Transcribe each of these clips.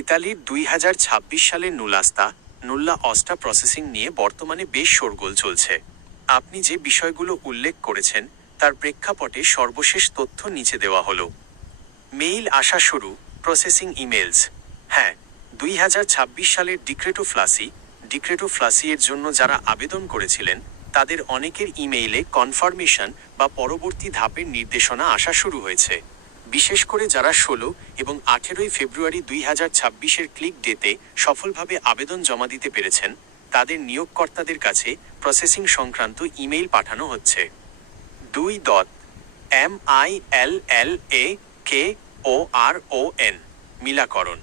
ইতালির 2026 সালের নুল্লা অস্টা প্রসেসিং নিয়ে বর্তমানে বেশ শোরগোল চলছে। আপনি যে বিষয়গুলো উল্লেখ করেছেন তার প্রেক্ষাপটে সর্বশেষ তথ্য নিচে দেওয়া হলো। মেইল আসা শুরু, প্রসেসিং ইমেলস। হ্যাঁ, 2026 সালের ডিক্রেটো ফ্লাসি এর জন্য যারা আবেদন করেছিলেন তাদের অনেকের ইমেইলে কনফার্মেশন বা পরবর্তী ধাপের নির্দেশনা আসা শুরু হয়েছে। বিশেষ করে যারা 16 এবং 18 ফেব্রুয়ারি 2026-এর ক্লিক ডেতে সফলভাবে আবেদন জমা দিতে পেরেছেন, তাদের নিয়োগকর্তাদের কাছে প্রসেসিং সংক্রান্ত ইমেইল পাঠানো হচ্ছে। 2.MILLAKORON মিলাকরণ।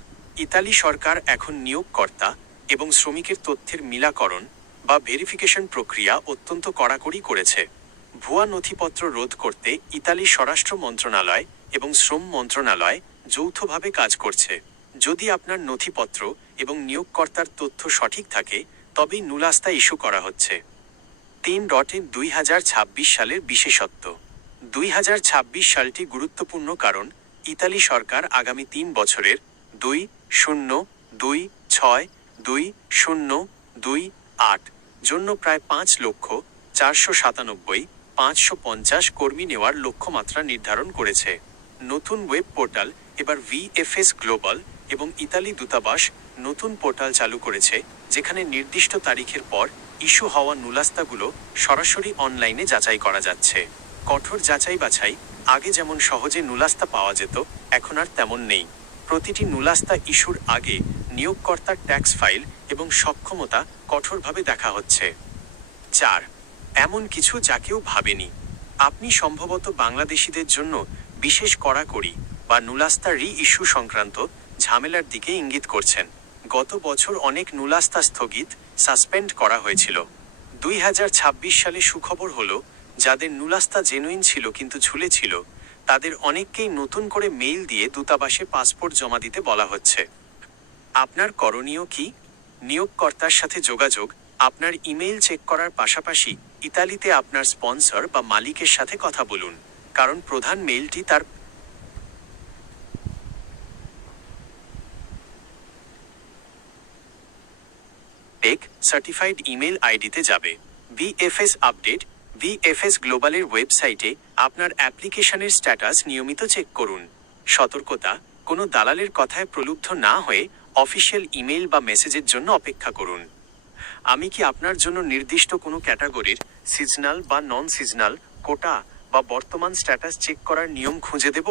ইতালি সরকার এখন নিয়োগকর্তা এবং শ্রমিকের তথ্যের মিলাকরণ বা ভেরিফিকেশন প্রক্রিয়া অত্যন্ত কড়াকড়ি করেছে। ভুয়া নথিপত্র রোধ করতে ইতালি স্বরাষ্ট্র মন্ত্রণালয় এবং শ্রম মন্ত্রণালয় যৌথভাবে কাজ করছে। যদি আপনার নথিপত্র এবং নিয়োগকর্তার তথ্য সঠিক থাকে তবেই নুলাস্তা ইস্যু করা হচ্ছে। 3.2026 সালের বিশেষত্ব। 2026 সালটি গুরুত্বপূর্ণ কারণ ইতালি সরকার আগামী 3 বছরের 2026-2028 জন্য প্রায় 5,497,550 কর্মী নেওয়ার লক্ষ্যমাত্রা নির্ধারণ করেছে। নতুন ওয়েব পোর্টাল এবার VFS গ্লোবাল এবং ইতালি দূতাবাস নতুন পোর্টাল চালু করেছে, যেখানে নির্দিষ্ট তারিখের পর ইস্যু হওয়া নুলাস্তাগুলো সরাসরি অনলাইনে যাচাই করা যাচ্ছে। কঠোর যাচাই বাছাই। আগে যেমন সহজে নুলাস্তা পাওয়া যেত, এখন আর তেমন নেই। প্রতিটি নুলাস্তা ইস্যুর আগে নিয়োগকর্তার ট্যাক্স ফাইল এবং সক্ষমতা কঠোরভাবে দেখা হচ্ছে। 4. এমন কিছু যা কেউ ভাবেনি। আপনি সম্ভবত বাংলাদেশিদের জন্য বিশেষ কড়াকড়ি বা নুলাস্তা রি-ইস্যু সংক্রান্ত ঝামেলার দিকে ইঙ্গিত করছেন। গত বছর অনেক নুলাস্তা সাসপেন্ড করা হয়েছিল। 2026 সালে সুখবর হলো, যাদের নুলাস্তা জেনুইন ছিল কিন্তু ঝুলে ছিল, তাদের অনেককেই নতুন করে মেইল দিয়ে দূতাবাসে পাসপোর্ট জমা দিতে বলা হচ্ছে। আপনার করণীয় কি? নিয়োগকর্তার সাথে যোগাযোগ। আপনার ইমেইল চেক করার পাশাপাশি ইতালিতে আপনার স্পন্সর বা মালিকের সাথে কথা বলুন, কারণ প্রধান মেইলটি তার সার্টিফাইড ইমেল আইডিতে যাবে। VFS update. VFS গ্লোবালের ওয়েবসাইটে আপনার অ্যাপ্লিকেশনের স্ট্যাটাস নিয়মিত চেক করুন। সতর্কতা: কোনো দালালের কথায় প্রলুব্ধ না হয়ে অফিসিয়াল ইমেল বা মেসেজের জন্য অপেক্ষা করুন। আমি কি আপনার জন্য নির্দিষ্ট কোনো ক্যাটাগরির সিজনাল বা নন সিজনাল কোটা বা বর্তমান স্ট্যাটাস চেক করার নিয়ম খুঁজে দেব?